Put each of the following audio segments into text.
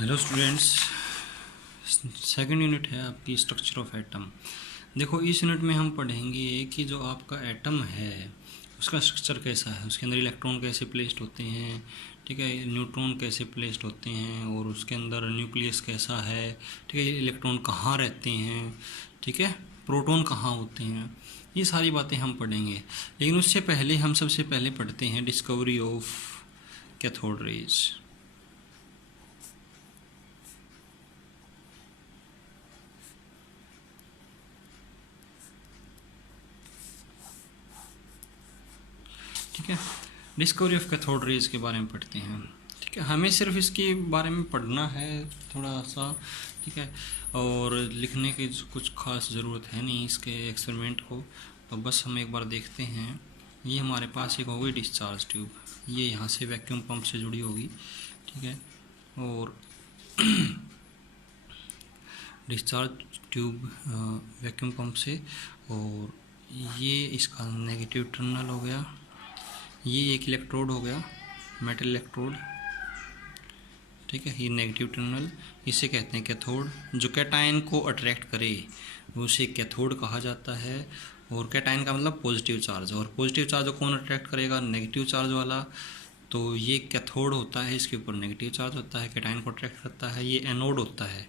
Hello students, second unit है आपकी structure of atom. देखो, इस यूनिट में हम पढ़ेंगे कि जो आपका एटम है उसका स्ट्रक्चर कैसा है, उसके अंदर इलेक्ट्रॉन कैसे प्लेस्ड होते हैं, ठीक है, न्यूट्रॉन कैसे प्लेस्ड होते हैं और उसके अंदर न्यूक्लियस कैसा है, ठीक है, इलेक्ट्रॉन कहाँ रहते हैं, ठीक है, प्रोटॉन कहाँ होते हैं, ये सारी बातें हम पढ़ेंगे। लेकिन उससे पहले हम सबसे पहले पढ़ते हैं डिस्कवरी ऑफ कैथोड रेज। ठीक है, डिस्कवरी ऑफ कैथोड रेज के बारे में पढ़ते हैं। ठीक है, हमें सिर्फ इसके बारे में पढ़ना है थोड़ा सा, ठीक है, और लिखने की कुछ खास ज़रूरत है नहीं इसके एक्सपेरिमेंट को, तो बस हम एक बार देखते हैं। ये हमारे पास एक होगी डिस्चार्ज ट्यूब, ये यहाँ से वैक्यूम पंप से जुड़ी होगी, ठीक है, और डिस्चार्ज ट्यूब वैक्यूम पंप से, और ये इसका नेगेटिव टर्मिनल हो गया, ये एक इलेक्ट्रोड हो गया, मेटल इलेक्ट्रोड, ठीक है, ये नेगेटिव टर्मिनल, इसे कहते हैं कैथोड। जो कैटायन को अट्रैक्ट करे उसे कैथोड कहा जाता है, और कैटायन का मतलब पॉजिटिव चार्ज, और पॉजिटिव चार्ज को कौन अट्रैक्ट करेगा, नेगेटिव चार्ज वाला, तो ये कैथोड होता है, इसके ऊपर नेगेटिव चार्ज होता है, कैटायन को अट्रैक्ट करता है। ये एनोड होता है,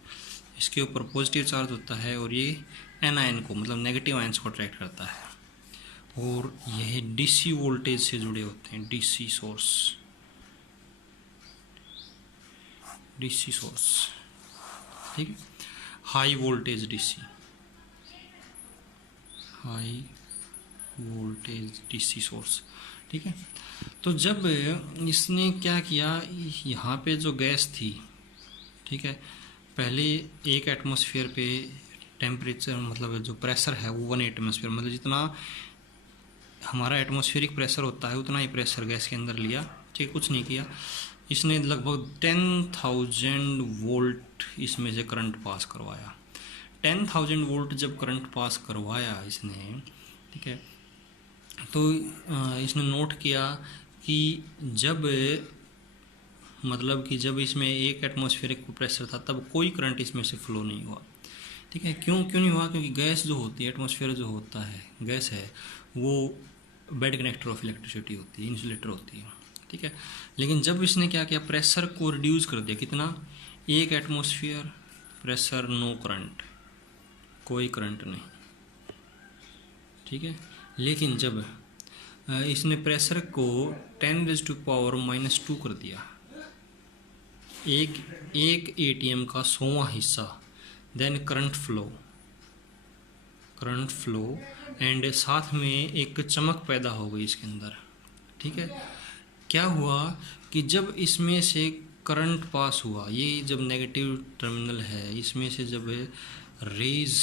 इसके ऊपर पॉजिटिव चार्ज होता है, और ये एनायन को मतलब नेगेटिव आयंस को अट्रैक्ट करता है, और यह डीसी वोल्टेज से जुड़े होते हैं, डीसी सोर्स, डीसी सोर्स, ठीक है, high voltage DC, high voltage DC source, ठीक है। तो जब इसने क्या किया, यहाँ पे जो गैस थी, ठीक है, पहले एक एटमॉस्फेयर पे टेम्परेचर मतलब जो प्रेशर है वो 1 एटमॉस्फेयर, मतलब जितना हमारा एटमॉस्फेरिक प्रेशर होता है उतना ही प्रेशर गैस के अंदर लिया, ठीक, कुछ नहीं किया। इसने लगभग 10,000 वोल्ट इसमें से करंट पास करवाया। 10,000 वोल्ट जब करंट पास करवाया इसने, ठीक है, तो इसने नोट किया कि जब मतलब कि जब इसमें एक एटमॉस्फेरिक प्रेशर था तब कोई करंट इसमें से फ्लो नहीं हुआ, ठीक है। क्यों नहीं हुआ, क्योंकि गैस जो होती है, एटमॉस्फेयर जो होता है, गैस है, वो बेड कनेक्टर ऑफ इलेक्ट्रिसिटी होती है, इंसुलेटर होती है, ठीक है। लेकिन जब इसने क्या किया, प्रेशर को रिड्यूस कर दिया, कितना, 1 एटमॉस्फेयर प्रेशर, नो करंट, कोई करंट नहीं, ठीक है। लेकिन जब इसने प्रेशर को 10⁻⁻² कर दिया, एक एटीएम का 100वां हिस्सा, देन करंट फ्लो एंड साथ में एक चमक पैदा हो गई इसके अंदर, ठीक है। क्या हुआ कि जब इसमें से करंट पास हुआ, ये जब नेगेटिव टर्मिनल है, इसमें से जब रेज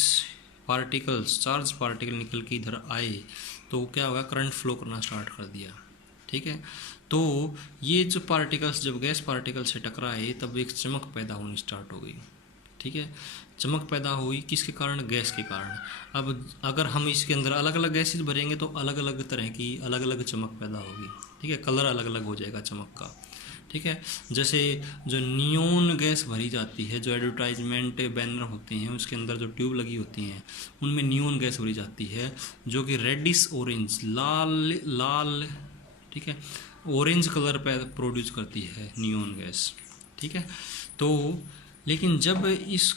पार्टिकल्स, चार्ज पार्टिकल निकल के इधर आए तो क्या होगा, करंट फ्लो करना स्टार्ट कर दिया, ठीक है। तो ये जो पार्टिकल्स जब गैस पार्टिकल से टकराए तब एक चमक पैदा होनी स्टार्ट हो गई, ठीक है। चमक पैदा हुई किसके कारण, गैस के कारण। अब अगर हम इसके अंदर अलग अलग गैसेज भरेंगे तो अलग अलग तरह की अलग अलग चमक पैदा होगी, ठीक है, कलर अलग अलग हो जाएगा चमक का, ठीक है। जैसे जो नियोन गैस भरी जाती है, जो एडवर्टाइजमेंट बैनर होते हैं उसके अंदर जो ट्यूब लगी होती हैं उनमें नियोन गैस भरी जाती है, जो कि रेडिश ऑरेंज, लाल लाल, ठीक है, ऑरेंज कलर प्रोड्यूस करती है नियोन गैस, ठीक है। तो लेकिन जब इस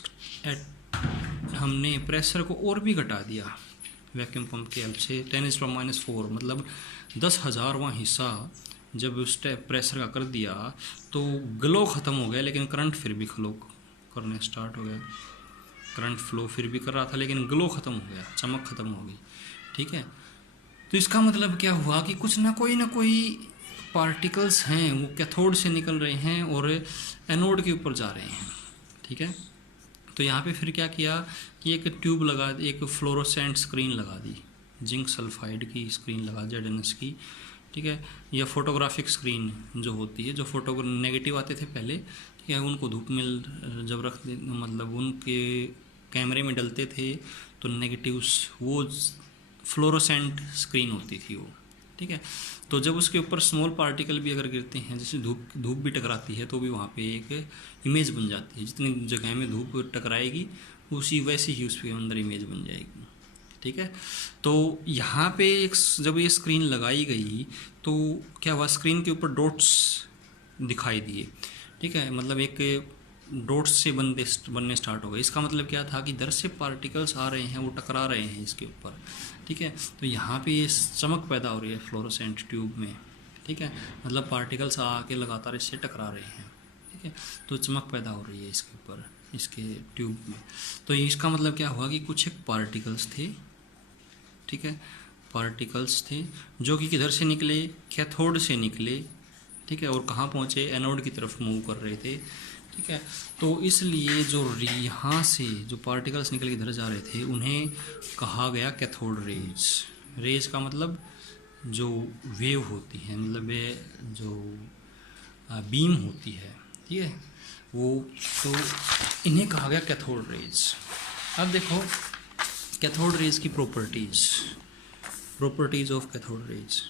हमने प्रेशर को और भी घटा दिया वैक्यूम पंप के हेल्प से, 10⁻⁴, मतलब 10,000वां हिस्सा जब उस प्रेशर का कर दिया तो ग्लो ख़त्म हो गया, लेकिन करंट फिर भी फ्लो करने स्टार्ट हो गया। करंट फ्लो फिर भी कर रहा था लेकिन ग्लो ख़त्म हो गया, चमक ख़त्म हो गई, ठीक है। तो इसका मतलब क्या हुआ कि कुछ ना कोई पार्टिकल्स हैं वो कैथोड से निकल रहे हैं और एनोड के ऊपर जा रहे हैं, ठीक है। तो यहाँ पे फिर क्या किया कि एक ट्यूब लगा, एक फ्लोरोसेंट स्क्रीन लगा दी, जिंक सल्फाइड की स्क्रीन लगा, ZNS की, ठीक है, या फोटोग्राफिक स्क्रीन जो होती है, जो फोटो नेगेटिव आते थे पहले, ठीक है, उनको धूप में जब रख दे मतलब उनके कैमरे में डलते थे तो नेगेटिव्स, वो फ्लोरोसेंट स्क्रीन होती थी वो, ठीक है। तो जब उसके ऊपर स्मॉल पार्टिकल भी अगर गिरते हैं, जैसे धूप धूप भी टकराती है, तो भी वहाँ पे एक इमेज बन जाती है। जितनी जगह में धूप टकराएगी उसी वैसी ही उसके अंदर इमेज बन जाएगी, ठीक है। तो यहाँ पे एक जब ये स्क्रीन लगाई गई तो क्या हुआ, स्क्रीन के ऊपर डॉट्स दिखाई दिए, ठीक है। मतलब एक डॉट्स से बनने स्टार्ट हो गए। इसका मतलब क्या था कि इधर से पार्टिकल्स आ रहे हैं, वो टकरा रहे हैं इसके ऊपर, ठीक है। तो यहाँ पे ये चमक पैदा हो रही है फ्लोरोसेंट ट्यूब में, ठीक है। मतलब पार्टिकल्स आके लगातार इससे टकरा रहे हैं, ठीक है। तो चमक पैदा हो रही है इसके ऊपर, इसके ट्यूब में। तो इसका मतलब क्या हुआ कि कुछ एक पार्टिकल्स थे, ठीक है, पार्टिकल्स थे जो कि किधर से निकले, कैथोड से निकले, ठीक है। और कहाँ पहुँचे, एनोड की तरफ मूव कर रहे थे, ठीक है। तो इसलिए जो यहाँ से जो पार्टिकल्स निकल के इधर जा रहे थे उन्हें कहा गया कैथोड रेज। रेज का मतलब जो वेव होती है, मतलब वे जो बीम होती है, ठीक है, वो, तो इन्हें कहा गया कैथोड रेज। अब देखो कैथोड रेज की प्रॉपर्टीज ऑफ कैथोड रेज।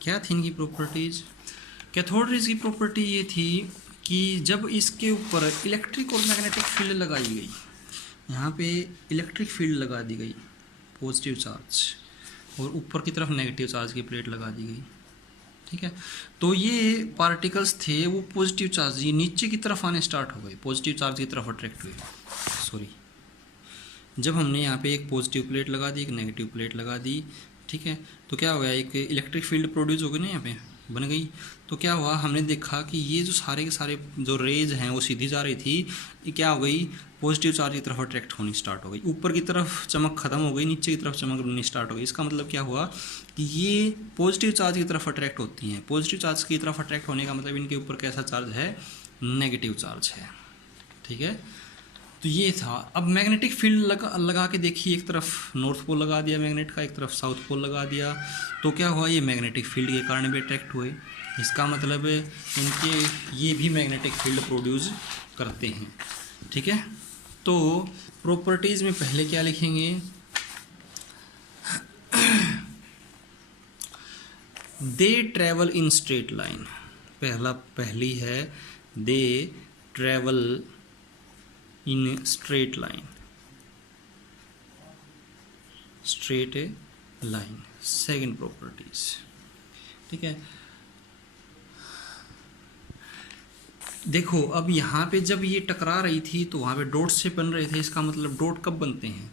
क्या थी इनकी प्रॉपर्टीज? कैथोड रेज की प्रॉपर्टी ये थी कि जब इसके ऊपर इलेक्ट्रिक और मैग्नेटिक फील्ड लगाई गई, यहाँ पे इलेक्ट्रिक फील्ड लगा दी गई, पॉजिटिव चार्ज, और ऊपर की तरफ नेगेटिव चार्ज की प्लेट लगा दी गई, ठीक है। तो ये पार्टिकल्स थे वो पॉजिटिव चार्ज, ये नीचे की तरफ आने स्टार्ट हो गए, पॉजिटिव चार्ज की तरफ अट्रैक्ट हुए। सॉरी, जब हमने यहाँ पे एक पॉजिटिव प्लेट लगा दी, एक नेगेटिव प्लेट लगा दी, ठीक है, तो क्या हो गया, एक इलेक्ट्रिक फील्ड प्रोड्यूस हो गई ना, यहाँ पे बन गई। तो क्या हुआ, हमने देखा कि ये जो सारे के सारे जो रेज हैं वो सीधी जा रही थी, ये क्या हो गई, पॉजिटिव चार्ज की तरफ अट्रैक्ट होनी स्टार्ट हो गई। ऊपर की तरफ चमक खत्म हो गई, नीचे की तरफ चमक बननी स्टार्ट हो गई। इसका मतलब क्या हुआ कि ये पॉजिटिव चार्ज की तरफ अट्रैक्ट होती हैं। पॉजिटिव चार्ज की तरफ अट्रैक्ट होने का मतलब इनके ऊपर कैसा चार्ज है, नेगेटिव चार्ज है, ठीक है। तो ये था। अब मैग्नेटिक फील्ड लगा के देखिए, एक तरफ नॉर्थ पोल लगा दिया मैग्नेट का, एक तरफ साउथ पोल लगा दिया, तो क्या हुआ, ये मैग्नेटिक फील्ड के कारण भी अट्रैक्ट हुए। इसका मतलब इनके ये भी मैग्नेटिक फील्ड प्रोड्यूस करते हैं, ठीक है। तो प्रॉपर्टीज़ में पहले क्या लिखेंगे, दे ट्रेवल इन स्ट्रेट लाइन। पहली है दे travel in straight line, second properties, ठीक है। देखो अब यहाँ पे जब ये टकरा रही थी तो वहाँ पे डॉट से बन रहे थे। इसका मतलब डॉट कब बनते हैं,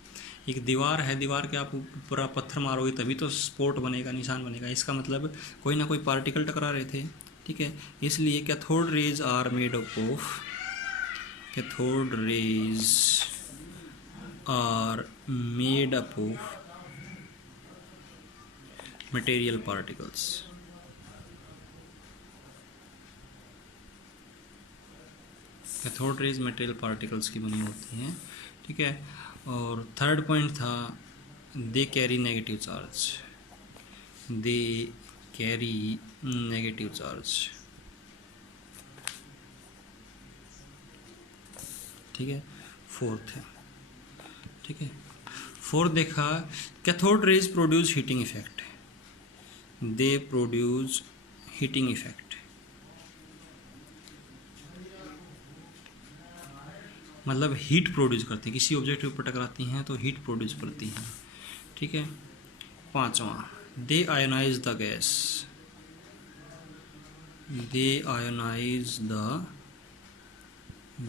एक दीवार है, दीवार के आप ऊपर आप पत्थर मारोगे तभी तो स्पॉट बनेगा, निशान बनेगा। इसका मतलब कोई ना कोई पार्टिकल टकरा रहे थे, ठीक है। इसलिए cathode rays are made up of, cathode rays are made up of material particles, cathode rays material particles की बनी होती हैं, ठीक है। और थर्ड पॉइंट था they carry negative charge, they carry negative charge, ठीक है। फोर्थ है, ठीक है। फोर्थ देखा, cathode rays produce heating effect, they produce heating effect, मतलब हीट प्रोड्यूस करती हैं, किसी ऑब्जेक्ट के ऊपर टकराती हैं तो हीट प्रोड्यूस करती हैं, ठीक है। पांचवा, they ionise the gas, they ionise the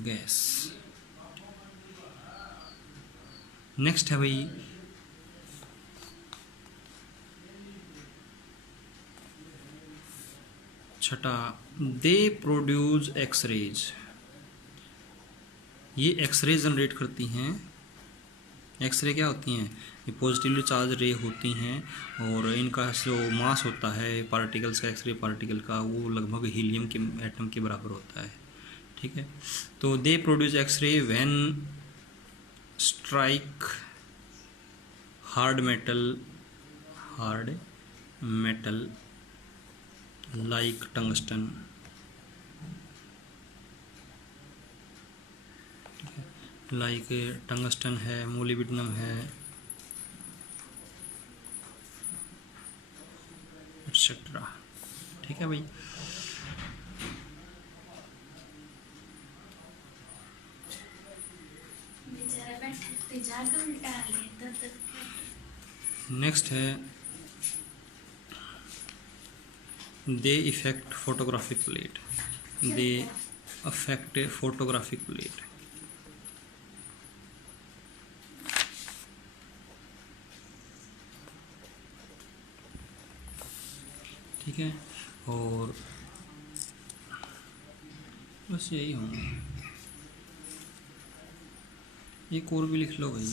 gas. Next है भाई छठा, दे प्रोड्यूस एक्सरेज, ये एक्सरे जनरेट करती हैं। एक्सरे क्या होती हैं, ये पॉजिटिवली चार्ज रे होती हैं और इनका जो मास होता है पार्टिकल्स का, एक्सरे पार्टिकल का, वो लगभग हीलियम के एटम के बराबर होता है, ठीक है। तो they produce x-ray when strike hard metal like tungsten, like tungsten है, मोलिब्डेनम है, एक्सेट्रा। ठीक है भाई। नेक्स्ट है they effect photographic plate. They affect photographic plate. ठीक है, और बस यही होंगे। एक और भी लिख लो भाई,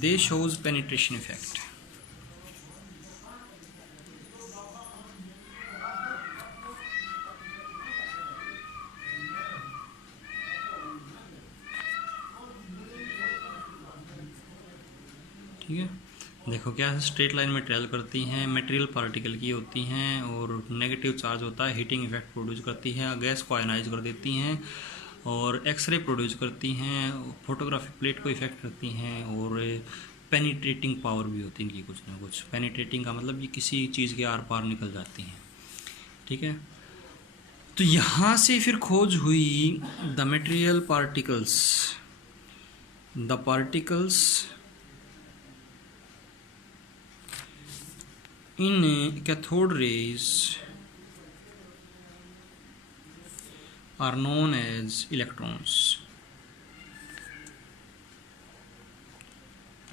दे शोज पेनिट्रेशन इफेक्ट। ठीक है, देखो क्या है, स्ट्रेट लाइन में ट्रेवल करती हैं, मटेरियल पार्टिकल की होती हैं, और नेगेटिव चार्ज होता है, हीटिंग इफेक्ट प्रोड्यूस करती हैं, गैस को आयनाइज कर देती हैं, और एक्सरे प्रोड्यूस करती हैं, फोटोग्राफिक प्लेट को इफेक्ट करती हैं, और पेनिट्रेटिंग पावर भी होती है इनकी कुछ ना कुछ। पेनिट्रेटिंग का मतलब ये किसी चीज़ के आर पार निकल जाती हैं। ठीक है, तो यहाँ से फिर खोज हुई the material particles, the particles in cathode rays are known as electrons।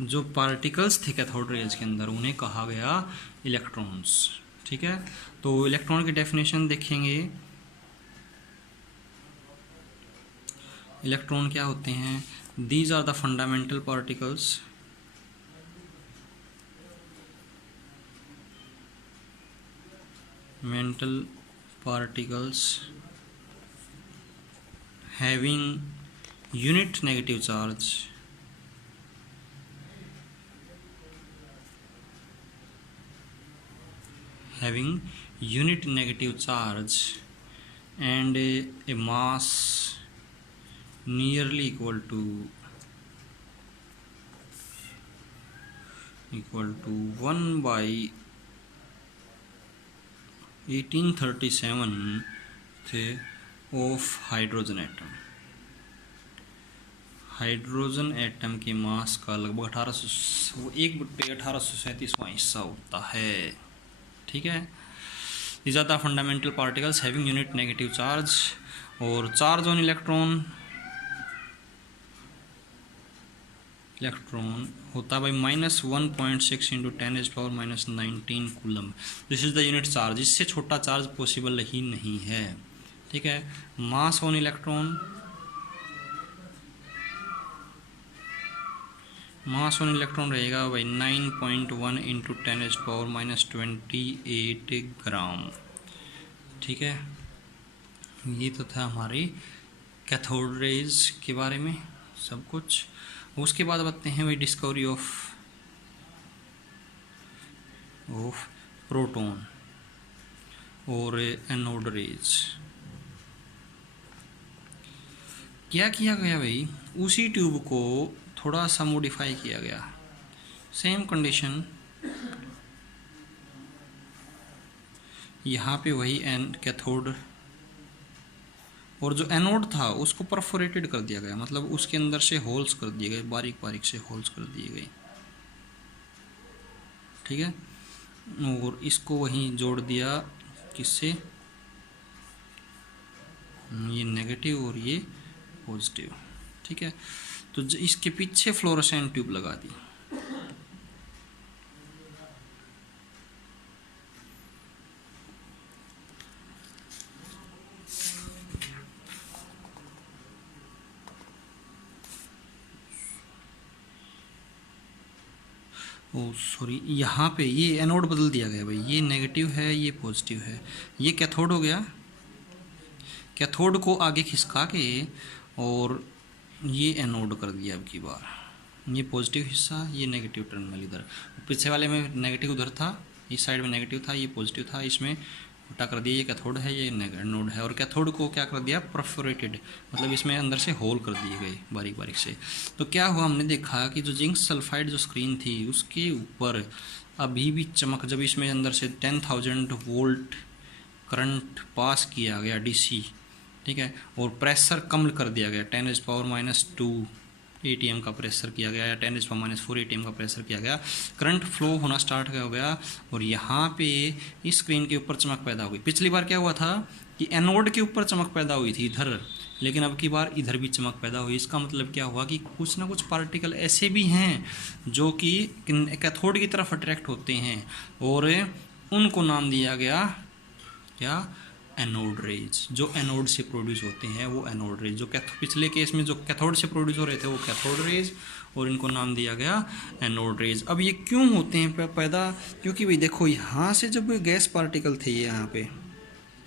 जो पार्टिकल्स थे कैथोड रेज के अंदर उन्हें कहा गया इलेक्ट्रॉन्स। ठीक है, तो इलेक्ट्रॉन की डेफिनेशन देखेंगे। इलेक्ट्रॉन क्या होते हैं? These are the fundamental particles mental particles having unit negative charge and a mass nearly equal to 1 by 1837 थे of hydrogen atom. Hydrogen atom के मास का लगभग 1/1837वां हिस्सा होता है। ठीक है, these are the fundamental particles having unit negative charge, और चार्ज ऑन इलेक्ट्रॉन होता है भाई -1.6 × 10⁻⁻19 coulomb. This is the unit charge. इससे छोटा चार्ज पॉसिबल ही नहीं है। ठीक है, मास ऑन इलेक्ट्रॉन रहेगा भाई 9.1 × 10⁻⁻28 ग्राम। ठीक है, ये तो था हमारी कैथोड रेज के बारे में सब कुछ। उसके बाद बताते हैं भाई डिस्कवरी ऑफ प्रोटॉन और एनोड रेज। क्या किया गया भाई? उसी ट्यूब को थोड़ा सा मॉडिफाई किया गया, सेम कंडीशन, यहाँ पे वही कैथोड, और जो एनोड था उसको परफोरेटेड कर दिया गया, मतलब उसके अंदर से होल्स कर दिए गए, बारीक बारीक से होल्स कर दिए गए। ठीक है, और इसको वहीं जोड़ दिया, किससे? ये नेगेटिव और ये पॉजिटिव। ठीक है, तो इसके पीछे फ्लोरोसेंट ट्यूब लगा दी। सॉरी, यहाँ पे ये एनोड बदल दिया गया भाई, ये नेगेटिव है, ये पॉजिटिव है, ये कैथोड हो गया। कैथोड को आगे खिसका के और ये एनोड कर दिया अब की बार। ये पॉजिटिव हिस्सा, ये नेगेटिव टर्मिनल इधर, पीछे वाले में नेगेटिव उधर था, इस साइड में नेगेटिव था, ये पॉजिटिव था, इसमें उल्टा कर दिया, ये कैथोड है ये एनोड है, और कैथोड को क्या कर दिया, परफोरेटेड, मतलब इसमें अंदर से होल कर दिए गए बारीक बारीक से। तो क्या हुआ, हमने देखा कि जो जिंक सल्फाइड जो स्क्रीन थी उसके ऊपर अभी भी चमक, जब इसमें अंदर से 10,000 वोल्ट करंट पास किया गया डीसी, ठीक है, और प्रेशर कम कर दिया गया 10⁻², एटीएम का प्रेशर किया गया या 10⁻⁴ एटीएम का प्रेशर किया गया, करंट फ्लो होना स्टार्ट हो गया, और यहाँ पे इस स्क्रीन के ऊपर चमक पैदा हुई। पिछली बार क्या हुआ था कि एनोड के ऊपर चमक पैदा हुई थी इधर, लेकिन अब की बार इधर भी चमक पैदा हुई। इसका मतलब क्या हुआ कि कुछ ना कुछ पार्टिकल ऐसे भी हैं जो कि कैथोड की तरफ अट्रैक्ट होते हैं, और उनको नाम दिया गया क्या, एनोड रेज। जो एनोड से प्रोड्यूस होते हैं वो एनोड रेज, जो पिछले केस में जो कैथोड से प्रोड्यूस हो रहे थे वो कैथोड रेज, और इनको नाम दिया गया एनोड रेज। अब ये क्यों होते हैं पैदा, क्योंकि भाई देखो यहाँ से जब गैस पार्टिकल थे ये यहाँ पे,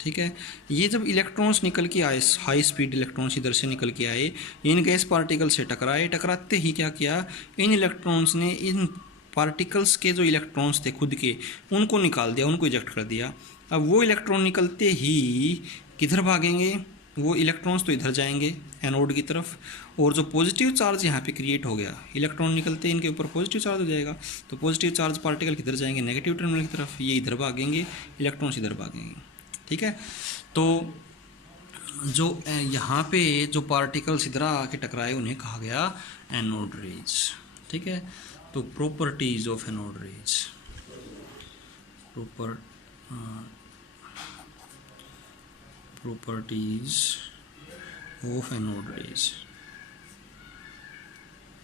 ठीक है, ये जब इलेक्ट्रॉन्स निकल के आए, हाई स्पीड इलेक्ट्रॉन्स इधर से निकल के आए, इन गैस पार्टिकल से टकराए, टकराते ही क्या किया, इन इलेक्ट्रॉन्स ने इन पार्टिकल्स के जो इलेक्ट्रॉन्स थे खुद के, उनको निकाल दिया, उनको इजेक्ट कर दिया। अब वो इलेक्ट्रॉन निकलते ही किधर भागेंगे, वो इलेक्ट्रॉन्स तो इधर जाएंगे एनोड की तरफ, और जो पॉजिटिव चार्ज यहाँ पे क्रिएट हो गया, इलेक्ट्रॉन निकलते इनके ऊपर पॉजिटिव चार्ज हो जाएगा, तो पॉजिटिव चार्ज पार्टिकल किधर जाएंगे, नेगेटिव टर्मिनल की तरफ, ये इधर भागेंगे, इलेक्ट्रॉन्स इधर भागेंगे, ठीक है। तो जो यहाँ पे जो पार्टिकल्स इधर आके टकराए उन्हें कहा गया एनोड रेज, ठीक है। तो properties of anode rays, properties of anode rays.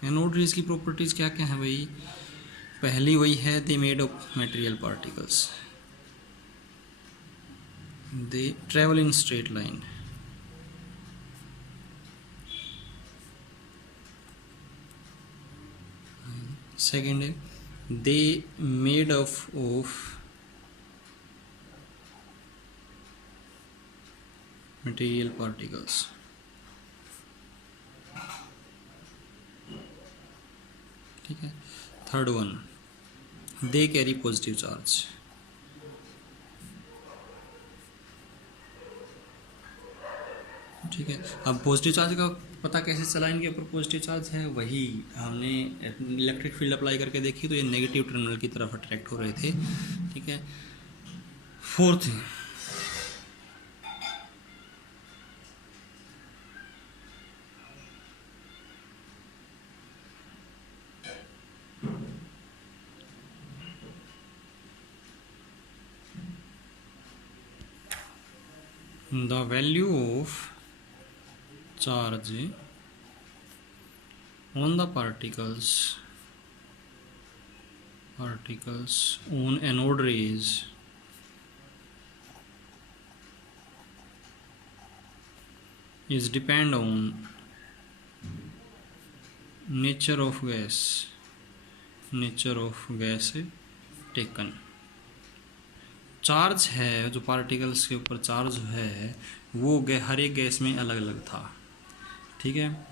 Anode rays की प्रॉपर्टीज क्या क्या है भाई, पहली वही है, they made of material particles, they travel in straight line, second है they made of material particles, ठीक है। Third one, they carry positive charge, ठीक है। अब पॉजिटिव चार्ज का पता कैसे चला, इनके ऊपर पॉजिटिव चार्ज है, वही हमने इलेक्ट्रिक फील्ड अप्लाई करके देखी, तो ये नेगेटिव टर्मिनल की तरफ अट्रैक्ट हो रहे थे, ठीक है। Fourth, the value of charge on the particles on anode rays is depend on nature of gas taken। Charge है जो पार्टिकल्स के ऊपर चार्ज है वो हर एक गैस में अलग अलग था, ठीक है।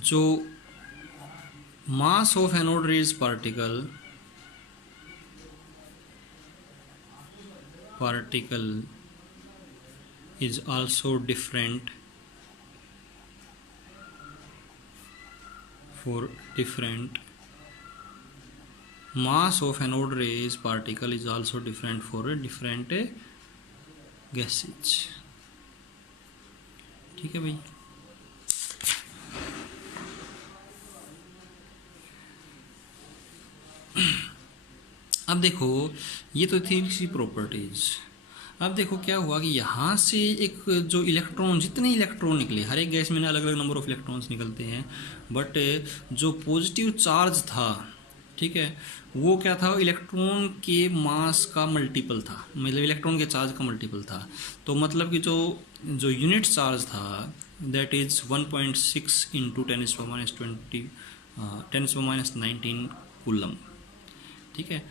जो mass of anode raise particle is also different for different mass of anode rays particle is also different for different gases, ठीक है भाई। अब देखो ये तो थी इसकी प्रॉपर्टीज। अब देखो क्या हुआ कि यहाँ से एक जो इलेक्ट्रॉन, जितने इलेक्ट्रॉन निकले, हर एक गैस में अलग अलग नंबर ऑफ इलेक्ट्रॉन्स निकलते हैं, बट जो पॉजिटिव चार्ज था, ठीक है, वो क्या था, इलेक्ट्रॉन के मास का मल्टीपल था, मतलब इलेक्ट्रॉन के चार्ज का मल्टीपल था। तो मतलब कि जो यूनिट चार्ज था दैट इज 1.6 इंटू 10⁻19 कूलम, ठीक है।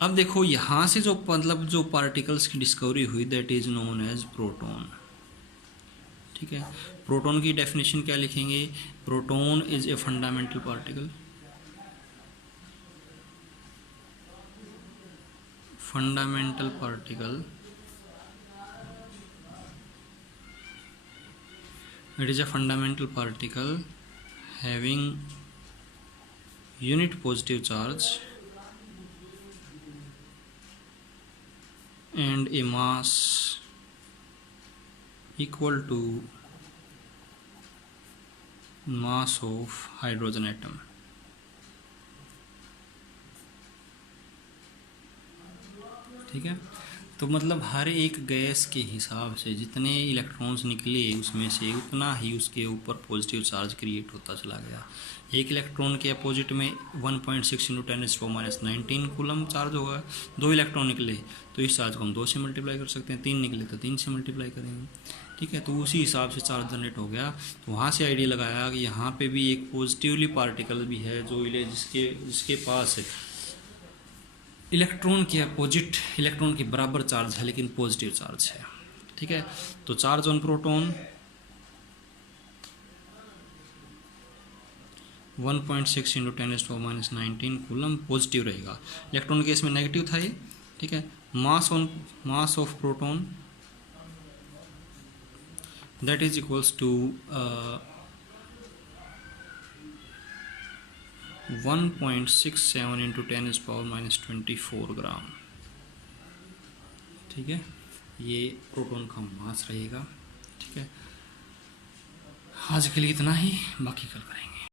अब देखो यहाँ से जो मतलब जो पार्टिकल्स की डिस्कवरी हुई that is known as proton, ठीक है। प्रोटॉन की डेफिनेशन क्या लिखेंगे, proton is a fundamental particle, fundamental particle, it is a fundamental particle having unit positive charge and a mass equal to mass of hydrogen atom. ठीक है, तो मतलब हर एक गैस के हिसाब से जितने इलेक्ट्रॉन्स निकले उसमें से उतना ही उसके ऊपर पॉजिटिव चार्ज क्रिएट होता चला गया। एक इलेक्ट्रॉन के अपोजिट में 1.6 × 10⁻⁹ कूलम चार्ज होगा। 2 इलेक्ट्रॉन निकले तो इस चार्ज को हम 2 से मल्टीप्लाई कर सकते हैं, 3 निकले तो 3 से मल्टीप्लाई करेंगे। ठीक है, तो उसी हिसाब से चार्ज जनरेट हो गया। तो वहाँ से आइडिया लगाया कि यहाँ पे भी एक पॉजिटिवली पार्टिकल भी है जो जिसके पास इलेक्ट्रॉन के अपोजिट इलेक्ट्रॉन के बराबर चार्ज है लेकिन पॉजिटिव चार्ज है। ठीक है, तो charge on proton 1.6 × 10⁻⁹ coulomb positive रहेगा। इलेक्ट्रॉन केस में नेगेटिव था ये। ठीक है, mass of proton that is equals to 1.67 × 10⁻24 gram. ठीक है, ये प्रोटॉन का मास रहेगा। ठीक है, आज के लिए इतना ही, बाकी कल करेंगे।